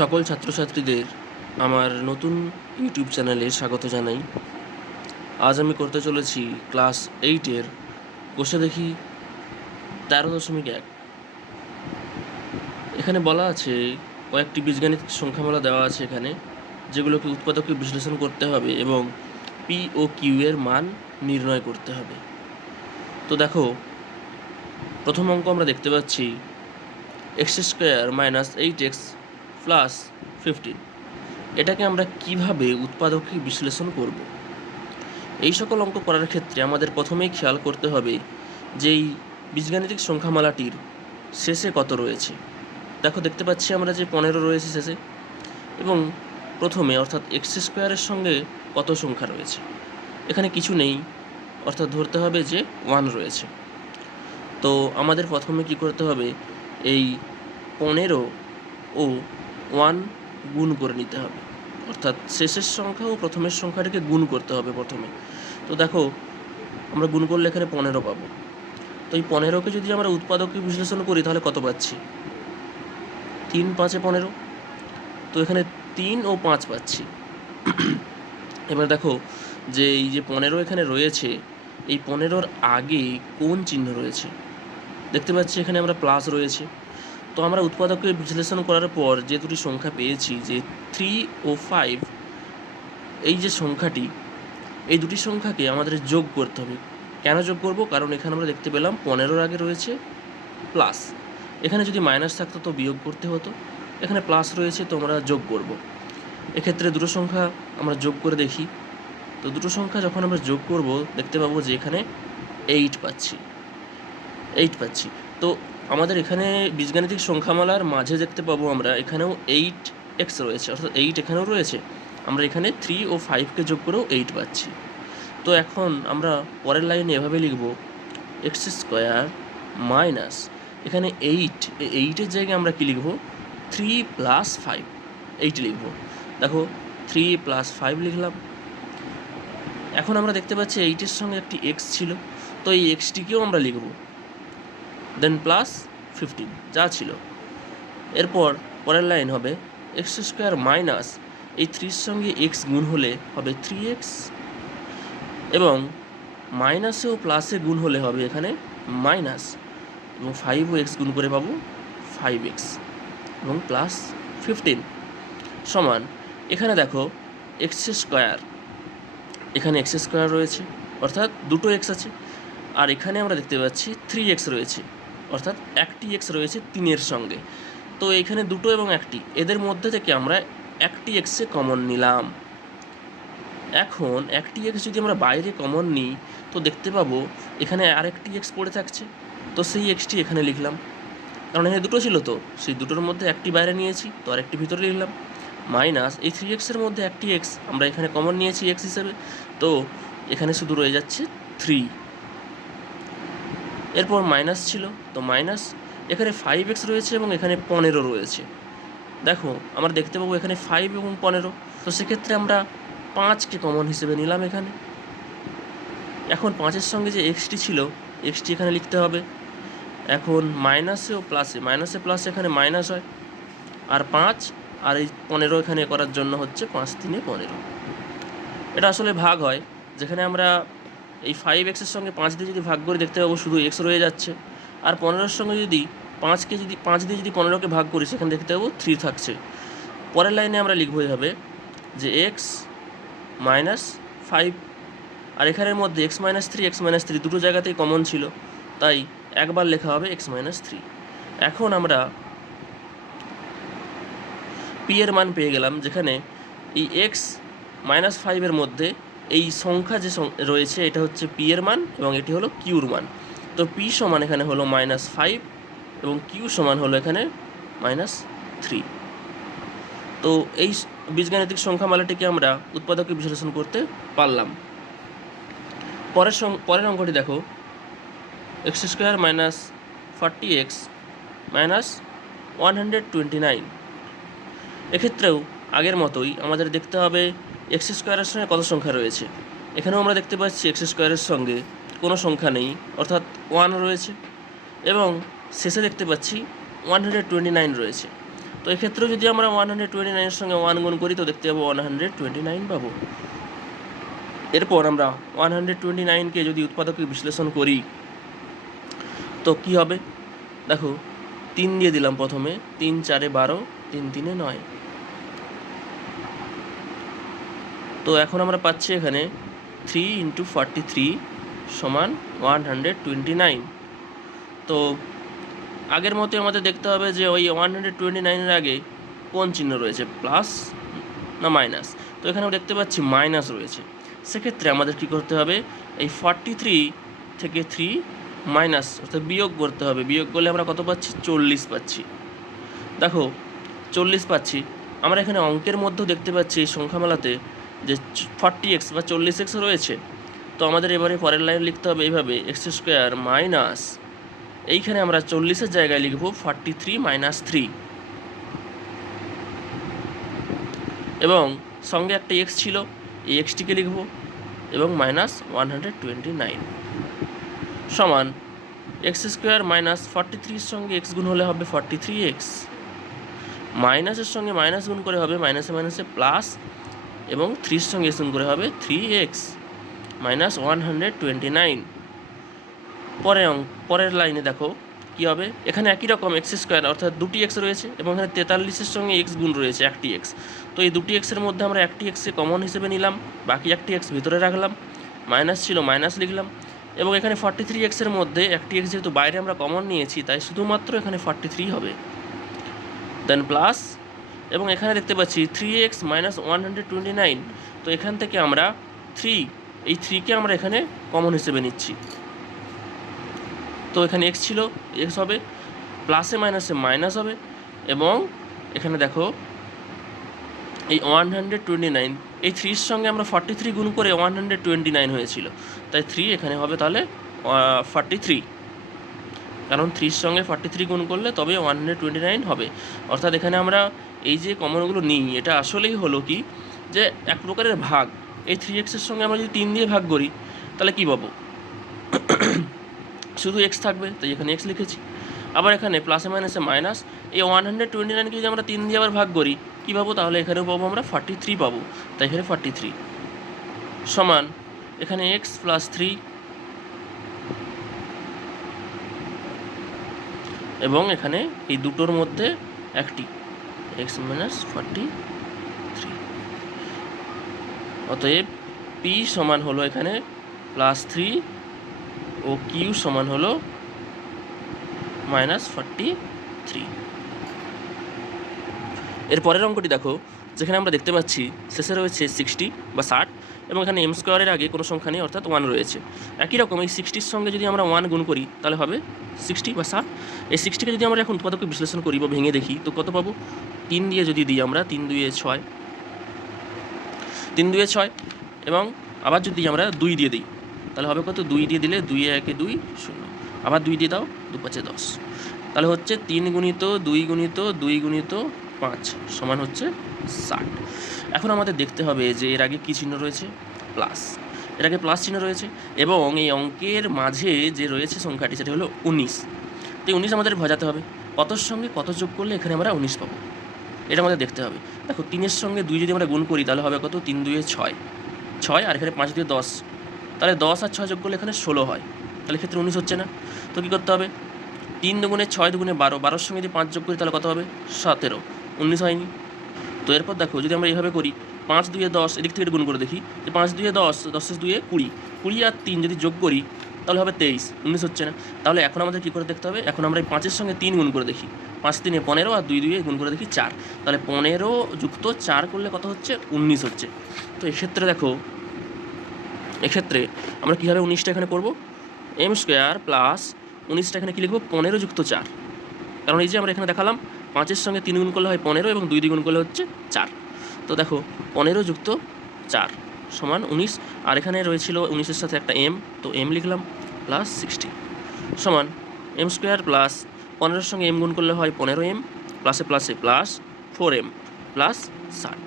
সকল ছাত্রছাত্রীদের আমার নতুন ইউটিউব চ্যানেলে স্বাগত জানাই। আজ আমি করতে চলেছি ক্লাস এইটের কোষে দেখি তেরো দশমিক এক। এখানে বলা আছে, কয়েকটি বীজগণিত সংখ্যামালা দেওয়া আছে এখানে, যেগুলোকে উৎপাদকে বিশ্লেষণ করতে হবে এবং পি ও কিউ এর মান নির্ণয় করতে হবে। তো দেখো, প্রথম অঙ্ক আমরা দেখতে পাচ্ছি x square minus eight x plus fifteen. এটাকে আমরা কীভাবে উৎপাদকে বিশ্লেষণ করব? এই সকল অঙ্ক করার ক্ষেত্রে আমাদের প্রথমেই খেয়াল করতে হবে যে এই বীজগাণিতিক সংখ্যামালাটির শেষে কত রয়েছে। দেখো, দেখতে পাচ্ছি আমরা যে পনেরো রয়েছে শেষে এবং প্রথমে অর্থাৎ এক্স স্কোয়ারের সঙ্গে কত সংখ্যা রয়েছে? এখানে কিছু নেই, অর্থাৎ ধরতে হবে যে ওয়ান রয়েছে। তো আমাদের প্রথমে কি করতে হবে? এই পনেরো ও ওয়ান গুণ করে নিতে হবে। অর্থাৎ শেষের সংখ্যা ও প্রথমের সংখ্যাটাকে গুণ করতে হবে প্রথমে। তো দেখো, আমরা গুণ করলে এখানে পনেরো পাবো। তো এই পনেরোকে যদি আমরা উৎপাদককে বিশ্লেষণ করি, তাহলে কত পাচ্ছি? তিন পাঁচে পনেরো। তো এখানে তিন ও পাঁচ পাচ্ছি। এবার দেখো, যে এই যে পনেরো এখানে রয়েছে, এই পনেরোর আগে কোন চিহ্ন রয়েছে? দেখতে পাচ্ছি এখানে আমরা প্লাস রয়েছে। তো আমরা উৎপাদককে বিশ্লেষণ করার পর যে দুটি সংখ্যা পেয়েছি, যে থ্রি ও ফাইভ এই যে সংখ্যাটি, এই দুটি সংখ্যাকে আমাদের যোগ করতে হবে। কেন যোগ করব? কারণ এখানে আমরা দেখতে পেলাম পনেরোর আগে রয়েছে প্লাস এখানে যদি মাইনাস থাকতো তো বিয়োগ করতে হতো। এখানে প্লাস রয়েছে, তো আমরা যোগ করব। এক্ষেত্রে দুটো সংখ্যা আমরা যোগ করে দেখি। তো দুটো সংখ্যা যখন আমরা যোগ করব, দেখতে পাবো যে এখানে এইট পাচ্ছি। এইট পাচ্ছি। তো আমাদের এখানে বীজগাণিতিক সংখ্যামালার মাঝে দেখতে পাবো আমরা, এখানেও এইট এক্স রয়েছে, অর্থাৎ এইট এখানেও রয়েছে। আমরা এখানে থ্রি ও ফাইভকে যোগ করেও এইট পাচ্ছি। তো এখন আমরা পরের লাইনে এভাবে লিখব এক্স স্কোয়ার মাইনাস এখানে এইট এইটের জায়গায় আমরা কী লিখব? থ্রি প্লাস ফাইভ এইট লিখব। দেখো থ্রি প্লাস ফাইভ লিখলাম। এখন আমরা দেখতে পাচ্ছি এইটের সঙ্গে একটি এক্স ছিল, তো এই এক্সটিকেও আমরা লিখব। দেন প্লাস ফিফটিন, যা ছিল। এরপর পরের লাইন হবে এক্স স্কোয়ার মাইনাস এই থ্রির সঙ্গে এক্স গুণ হলে হবে থ্রি এক্স এবং মাইনাসে ও প্লাসে গুণ হলে হবে এখানে মাইনাস এবং ফাইভ ও এক্স গুণ করে পাবো ফাইভ এক্স এবং প্লাস ফিফটিন সমান। এখানে দেখো এক্স স্কোয়ার, এখানে এক্স স্কোয়ার রয়েছে, অর্থাৎ দুটো এক্স আছে, আর এখানে আমরা দেখতে পাচ্ছি থ্রি এক্স রয়েছে। অর্থাৎ একটি এক্স রয়েছে তিনের সঙ্গে। তো এখানে দুটো এবং একটি, এদের মধ্যে থেকে আমরা একটি এক্সে কমন নিলাম। এখন একটি এক্স যদি আমরা বাইরে কমন নিই, তো দেখতে পাবো এখানে আরেকটি এক্স পড়ে থাকছে। তো সেই এক্সটি এখানে লিখলাম। কারণ এখানে দুটো ছিল তো, সেই দুটোর মধ্যে একটি বাইরে নিয়েছি, তো আরেকটি ভিতরে লিখলাম। মাইনাস এই থ্রি এক্সের মধ্যে একটি এক্স আমরা এখানে কমন নিয়েছি এক্স হিসেবে। তো এখানে শুধু রয়ে যাচ্ছে থ্রি এরপর মাইনাস ছিল, তো মাইনাস এখানে ফাইভ এক্স রয়েছে এবং এখানে পনেরো রয়েছে। দেখো, আমরা দেখতে পাবো এখানে ফাইভ এবং পনেরো, তো সেক্ষেত্রে আমরা পাঁচকে কমন হিসেবে নিলাম এখানে। এখন পাঁচের সঙ্গে যে এক্সটি ছিল এক্সটি এখানে লিখতে হবে। এখন মাইনাসে ও প্লাসে মাইনাসে প্লাসে এখানে মাইনাস হয়। আর পাঁচ আর এই পনেরো এখানে করার জন্য হচ্ছে পাঁচ তিনে পনেরো। এটা আসলে ভাগ হয়, যেখানে আমরা এই ফাইভ এক্সের সঙ্গে পাঁচ দিয়ে যদি ভাগ করে দেখতে পাবো শুধু এক্স রয়ে যাচ্ছে। আর পনেরোর সঙ্গে যদি পাঁচকে যদি, পাঁচ দিয়ে যদি পনেরোকে ভাগ করি, সেখানে দেখতে পাবো থ্রি থাকছে। পরের লাইনে আমরা লিখব এভাবে যে এক্স মাইনাস ফাইভ আর এখানের মধ্যে x minus three x minus three দুটো জায়গাতেই কমন ছিল, তাই একবার লেখা হবে এক্স মাইনাস থ্রি এখন আমরা পি এর মান পেয়ে গেলাম, যেখানে এই এক্স মাইনাস ফাইভের মধ্যে এই সংখ্যা যে রয়েছে, এটা হচ্ছে পি এর মান এবং এটি হলো কিউর মান। তো পি সমান এখানে হলো মাইনাস ফাইভ এবং কিউ সমান হলো এখানে মাইনাস থ্রি তো এই বীজগাণিতিক সংখ্যামালাটিকে আমরা উৎপাদকে বিশ্লেষণ করতে পারলাম। পরের পরের অঙ্কটি দেখো। X square minus forty x minus one hundred twenty nine এক্ষেত্রেও আগের মতোই আমাদের দেখতে হবে এক্স স্কোয়ারের সঙ্গে কত সংখ্যা রয়েছে? এখানেও আমরা দেখতে পাচ্ছি এক্স স্কোয়ারের সঙ্গে কোনো সংখ্যা নেই, অর্থাৎ ওয়ান রয়েছে। এবং শেষে দেখতে পাচ্ছি ওয়ান হান্ড্রেড টোয়েন্টি নাইন রয়েছে। তো এক্ষেত্রেও যদি আমরা ওয়ান হান্ড্রেড টোয়েন্টি নাইনের সঙ্গে ওয়ান গুণ করি, তো দেখতে পাবো ওয়ান হান্ড্রেড টোয়েন্টি নাইন পাবো। এরপর আমরা ওয়ান হান্ড্রেড টোয়েন্টি নাইনকে যদি উৎপাদকে বিশ্লেষণ করি, তো কি হবে? দেখো, তিন দিয়ে দিলাম প্রথমে, তিন চারে বারো, তিন তিনে নয়। তো এখন আমরা পাচ্ছি এখানে থ্রি ইন্টু ফর্টি থ্রি সমান ওয়ান হান্ড্রেড টোয়েন্টি নাইন তো আগের মতোই আমাদের দেখতে হবে যে ওই ওয়ান হান্ড্রেড টোয়েন্টি নাইনের আগে কোন চিহ্ন রয়েছে? প্লাস না মাইনাস তো এখানে দেখতে পাচ্ছি মাইনাস রয়েছে। সেক্ষেত্রে আমাদের কি করতে হবে? এই ফর্টি থ্রি থেকে থ্রি মাইনাস অর্থাৎ বিয়োগ করতে হবে। বিয়োগ করলে আমরা কত পাচ্ছি? চল্লিশ পাচ্ছি। দেখো, চল্লিশ পাচ্ছি। আমরা এখানে অঙ্কের মধ্যেও দেখতে পাচ্ছি এই সংখ্যামালাতে যে ফর্টি এক্স বা চল্লিশ এক্স রয়েছে, তো আমাদের এবারে পরের লাইন লিখতে হবে এইভাবে, এক্স স্কোয়ার মাইনাস, এইখানে আমরা চল্লিশের জায়গায় লিখব ফর্টি থ্রি মাইনাস থ্রি। এবং সঙ্গে একটা এক্স ছিল, এই এক্সটিকে লিখব, এবং minus one hundred twenty nine সমান এক্স স্কোয়ার মাইনাস ফর্টি থ্রির সঙ্গে এক্স গুণ হলে হবে ফর্টি থ্রি এক্স। মাইনাসের সঙ্গে মাইনাস গুণ করে হবে মাইনাসে মাইনাসে প্লাস এবং থ্রির সঙ্গে গুণ করে হবে three x minus one hundred twenty nine পরে অঙ্ক পরের লাইনে দেখো কী হবে? এখানে একই রকম এক্স স্কোয়ার অর্থাৎ দুটি এক্স রয়েছে এবং এখানে তেতাল্লিশের সঙ্গে এক্স গুণ রয়েছে একটি এক্স তো এই দুটি এক্সের মধ্যে আমরা একটি এক্সকে কমন হিসেবে নিলাম, বাকি একটি এক্স ভিতরে রাখলাম মাইনাস ছিল মাইনাস লিখলাম এবং এখানে ফর্টি থ্রি এক্সের মধ্যে একটি এক্স যেহেতু বাইরে আমরা কমন নিয়েছি, তাই শুধুমাত্র এখানে ফর্টি থ্রি হবে। দেন প্লাস এবং এখানে দেখতে পাচ্ছি three x minus one hundred twenty nine তো এখান থেকে আমরা থ্রি এই থ্রিকে আমরা এখানে কমন হিসেবে নিচ্ছি। তো এখানে এক্স ছিল এক্স হবে প্লাসে মাইনাসে মাইনাস হবে, এবং এখানে দেখো, এই ওয়ান হান্ড্রেড টোয়েন্টি নাইন এই থ্রির সঙ্গে আমরা ফর্টি থ্রি গুণ করে ওয়ান হান্ড্রেড টোয়েন্টি নাইন হয়েছিল। তাই থ্রি এখানে হবে তাহলে ফর্টি থ্রি কারণ থ্রির সঙ্গে ফর্টি থ্রি গুণ করলে তবে ওয়ান হান্ড্রেড টোয়েন্টি নাইন হবে। অর্থাৎ এখানে আমরা এই যে কমনগুলো নিই, এটা আসলেই হলো কি যে এক প্রকারের ভাগ। এই থ্রি এক্সের সঙ্গে আমরা যদি তিন দিয়ে ভাগ করি, তাহলে কী পাবো? শুধু এক্স থাকবে, তাই এখানে এক্স লিখেছি। আবার এখানে প্লাসে মাইনাসে মাইনাস এই ওয়ান হান্ড্রেড টোয়েন্টি নাইনকে যদি আমরা তিন দিয়ে আবার ভাগ করি, কী পাবো? তাহলে এখানেও পাবো আমরা ফর্টি থ্রি পাবো। তাই এখানে ফর্টি থ্রি সমান, এখানে এক্স প্লাস থ্রি এবং এখানে এই দুটোর মধ্যে একটি। এক্স মাইনাস ফর্টি থ্রি অতএব পি সমান হলো এখানে প্লাস থ্রি ও কিউ সমান হলো মাইনাস ফর্টি থ্রি এর পরের অঙ্কটি দেখো, যেখানে আমরা দেখতে পাচ্ছি শেষে রয়েছে সিক্সটি বা ষাট। এবং এখানে এম স্কোয়ারের আগে কোনো সংখ্যা নেই, অর্থাৎ ওয়ান রয়েছে। একই রকম এই সিক্সটির সঙ্গে যদি আমরা ওয়ান গুণ করি, তাহলে হবে সিক্সটি বা ষাট। এই সিক্সটিকে যদি আমরা এখন উৎপাদকে বিশ্লেষণ করি বা ভেঙে দেখি, তো কত পাবো? তিন দিয়ে যদি দিই আমরা, তিন দুয়ে ছয়। তিন দুয়ে ছয় এবং আবার যদি আমরা দুই দিয়ে দিই, তাহলে হবে কত? দুই দিয়ে দিলে দুই একে দুই শূন্য। আবার দুই দিয়ে দাও, দু পাঁচে দশ। তাহলে হচ্ছে তিন গুণিত দুই গুণিত দুই গুণিত পাঁচ সমান হচ্ছে ষাট এখন আমাদের দেখতে হবে যে এর আগে কী চিহ্ন রয়েছে? প্লাস এর আগে প্লাস চিহ্ন রয়েছে এবং এই অঙ্কের মাঝে যে রয়েছে সংখ্যাটি সেটি হলো উনিশ। তো উনিশ আমাদের ভজাতে হবে। কতর সঙ্গে কত যোগ করলে এখানে আমরা উনিশ পাবো? এটা আমাদের দেখতে হবে। দেখো, তিনের সঙ্গে দুই যদি আমরা গুণ করি, তাহলে হবে কত? তিন দুয়ে ছয়। ছয় আর এখানে পাঁচ দিয়ে দশ। তাহলে দশ আর ছয় যোগ করলে এখানে ষোলো হয়। তাহলে ক্ষেত্রে উনিশ হচ্ছে না। তো কী করতে হবে? তিন দুগুণে ছয় দুগুণে বারো। বারোর সঙ্গে যদি পাঁচ যোগ করি, তাহলে কত হবে? সতেরো। উনিশ হয়নি। তো এরপর দেখো, যদি আমরা এইভাবে করি, পাঁচ দুয়ে দশ, এদিক থেকে গুণ করে দেখি, যে পাঁচ দুয়ে দশ দশের দুয়ে কুড়ি কুড়ি আর তিন যদি যোগ করি, তাহলে হবে তেইশ, উনিশ হচ্ছে না। তাহলে এখন আমাদের কী করে দেখতে হবে? এখন আমরা এই পাঁচের সঙ্গে তিন গুণ করে দেখি, পাঁচ তিনে পনেরো আর দুই দুয়ে গুণ করে দেখি চার। তাহলে পনেরো যুক্ত চার করলে কত হচ্ছে? উনিশ হচ্ছে। তো এক্ষেত্রে দেখো, এক্ষেত্রে আমরা কীভাবে উনিশটা এখানে করব? এম স্কোয়ার প্লাস উনিশটা এখানে কী লিখব? পনেরো যুক্ত চার। কারণ এই যে আমরা এখানে দেখালাম পাঁচের সঙ্গে তিন গুণ করলে হয় পনেরো এবং দুই দ্বিগুণ করলে হচ্ছে চার। তো দেখো, পনেরো যুক্ত চার সমান উনিশ, আর এখানে রয়েছিল উনিশের সাথে একটা এম তো এম লিখলাম প্লাস সিক্সটি সমান এম স্কোয়ার প্লাস পনেরোর সঙ্গে এম গুণ করলে হয় পনেরো এম প্লাসে প্লাসে প্লাস ফোর এম প্লাস ষাট।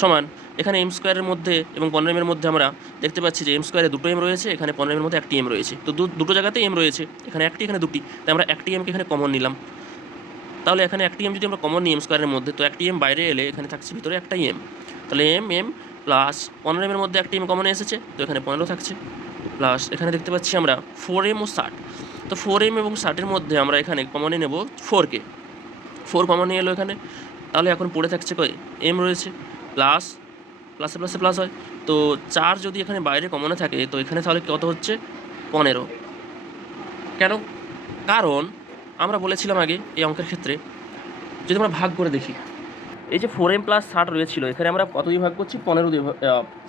সমান এখানে এম স্কোয়ারের মধ্যে এবং পনেরো এমের মধ্যে আমরা দেখতে পাচ্ছি যে এম স্কোয়ারে দুটো এম রয়েছে, এখানে পনেরো এমের মধ্যে একটি এম রয়েছে। তো দুটো জায়গাতে এম রয়েছে, এখানে একটি, এখানে দুটি। তাই আমরা একটি এমকে এখানে কমন নিলাম। তাহলে এখানে একটি এম যদি আমরা কমন নিই এম স্কোয়ারের মধ্যে, তো একটি এম বাইরে এলে এখানে থাকছে ভিতরে একটাই এম তাহলে এম এম প্লাস পনেরো এমের মধ্যে একটি এম কমন এসেছে, তো এখানে পনেরো থাকছে। প্লাস এখানে দেখতে পাচ্ছি আমরা ফোর এম ও ষাট। তো ফোর এম এবং ষাটের মধ্যে আমরা এখানে কমনে নেব ফোরকে ফোর কমনে এলো এখানে। তাহলে এখন পড়ে থাকছে কই এম রয়েছে প্লাস প্লাসে প্লাসে প্লাস হয়। তো চার যদি এখানে বাইরে কমনে থাকে, তো এখানে তাহলে কত হচ্ছে? পনেরো। কেন? কারণ আমরা বলেছিলাম আগে এই অঙ্কের ক্ষেত্রে, যদি আমরা ভাগ করে দেখি, এই যে ফোর এম প্লাস ষাট রয়েছিল, এখানে আমরা কত দিয়ে ভাগ করছি? পনেরো দিয়ে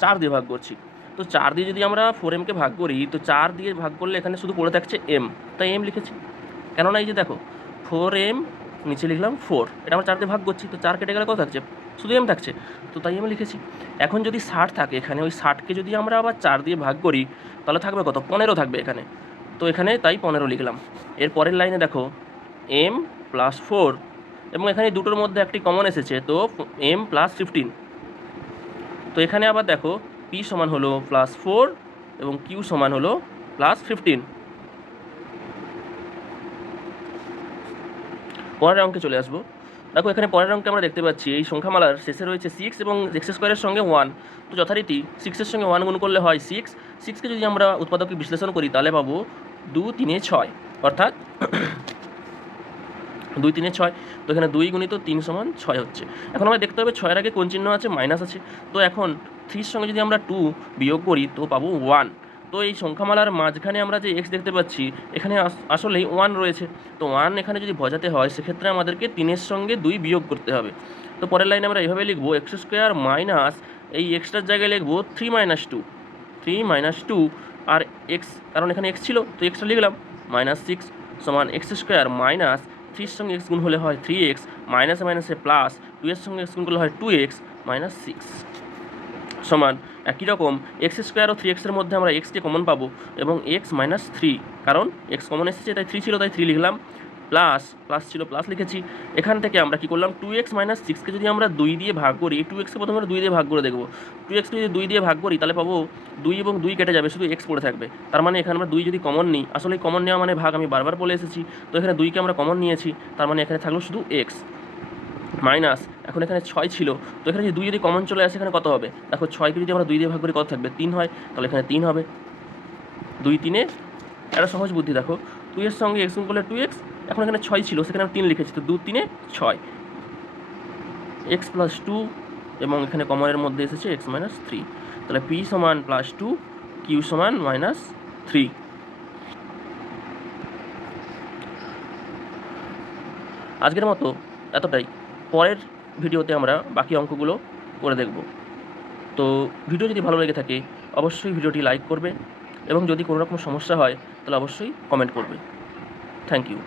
চার দিয়ে ভাগ করছি। তো চার দিয়ে যদি আমরা ফোর এমকে ভাগ করি, তো চার দিয়ে ভাগ করলে এখানে শুধু পড়ে থাকছে এম তাই এম লিখেছি। কেননা এই যে দেখো ফোর এম নিচে লিখলাম ফোর এটা আমরা চার দিয়ে ভাগ করছি, তো চার কেটে গেলে কত থাকছে? শুধু এম থাকছে। তো তাই আমি লিখেছি। এখন যদি ষাট থাকে, এখানে ওই ষাটকে যদি আমরা আবার চার দিয়ে ভাগ করি, তাহলে থাকবে কত? পনেরো থাকবে এখানে। তো এখানে তাই পনেরো লিখলাম। এর পরের লাইনে দেখো এম প্লাস ফোর এবং এখানে দুটোর মধ্যে একটি কমন এসেছে, তো এম প্লাস ফিফটিন তো এখানে আবার দেখো পি সমান হলো প্লাস ফোর এবং কিউ সমান হলো প্লাস ফিফটিন পরের অঙ্কে চলে আসব। দেখো, এখানে পরের অঙ্কে আমরা দেখতে পাচ্ছি, এই সংখ্যামালার শেষে রয়েছে সিক্স এবং এক্স স্কোয়ারের সঙ্গে ওয়ান তো যথারীতি সিক্সের সঙ্গে ওয়ান গুণ করলে হয় সিক্স সিক্সকে যদি আমরা উৎপাদককে বিশ্লেষণ করি, তাহলে পাবো দু তিনে ছয়, অর্থাৎ দুই তিনে ছয়, তো এখানে দুই গুণিত তিন সমান ছয় হচ্ছে। এখন আমরা দেখতে হবে ছয়ের আগে কোন চিহ্ন আছে? মাইনাস আছে। তো এখন থ্রির সঙ্গে যদি আমরা টু বিয়োগ করি, তো পাবো ওয়ান। তো এই সংখ্যামালার মাঝখানে আমরা যে এক্স দেখতে পাচ্ছি, এখানে আস- আসলেই ওয়ান রয়েছে। তো ওয়ান এখানে যদি বজাতে হয়, সেক্ষেত্রে আমাদেরকে তিনের সঙ্গে দুই বিয়োগ করতে হবে। তো পরের লাইনে আমরা এভাবে লিখব, এক্স স্কোয়ার মাইনাস এই এক্সটার জায়গায় লিখব three minus two. Three minus two আর এক্স কারণ এখানে এক্স ছিল, তো এক্সটা লিখলাম মাইনাস সিক্স সমান এক্স স্কোয়ার মাইনাস থ্রির সঙ্গে এক্স গুণ হলে হয় থ্রি এক্স মাইনাসে মাইনাসে প্লাস টু এর সঙ্গে এক্স গুণ করলে হয় টু এক্স মাইনাস সিক্স সমান একই রকম এক্স স্কোয়ার ও থ্রি এক্সের মধ্যে আমরা এক্সকে কমন পাবো, এবং এক্স মাইনাস থ্রি কারণ এক্স কমন এসেছে, তাই থ্রি ছিল, তাই থ্রি লিখলাম প্লাস প্লাস ছিল প্লাস লিখেছি। এখান থেকে আমরা কি করলাম? টু এক্স মাইনাস সিক্সকে যদি আমরা দুই দিয়ে ভাগ করি টু এক্সকে প্রথমে আমরা দুই দিয়ে ভাগ করে দেখব। টু এক্সকে যদি দুই দিয়ে ভাগ করি, তাহলে পাবো দুই এবং দুই কেটে যাবে, শুধু এক্স পড়ে থাকবে। তার মানে এখানে আমরা দুই যদি কমন নিই, আসলে কমন নেওয়া মানে ভাগ, আমি বারবার বলে এসেছি। তো এখানে দুইকে আমরা কমন নিয়েছি, তার মানে এখানে থাকল শুধু এক্স মাইনাস এখন এখানে ছয় ছিল। তো এখানে যদি দুই যদি কমন চলে আসে, এখানে কত হবে? দেখো ছয়কে যদি আমরা দুই দিয়ে ভাগ করি, কত থাকবে? তিন হয়, তাহলে এখানে তিন হবে। দুই তিনে, একটা সহজ বুদ্ধি দেখো। টু এর সঙ্গে এক্স গুণ করলে টু এক্স এখন এখানে ছয় ছিল, সেখানে আমি তিন লিখেছি, তো দু তিনে ছয়। এক্স প্লাস টু এবং এখানে কমনের মধ্যে এসেছে এক্স মাইনাস থ্রি তাহলে পি সমান প্লাস টু কিউ সমান মাইনাস থ্রি আজকের মতো এতটাই। পরের ভিডিওতে আমরা বাকি অঙ্কগুলো করে দেখব। তো ভিডিও যদি ভালো লেগে থাকে, অবশ্যই ভিডিওটি লাইক করবে এবং যদি কোনো রকম সমস্যা হয়, তাহলে অবশ্যই কমেন্ট করবে। Thank you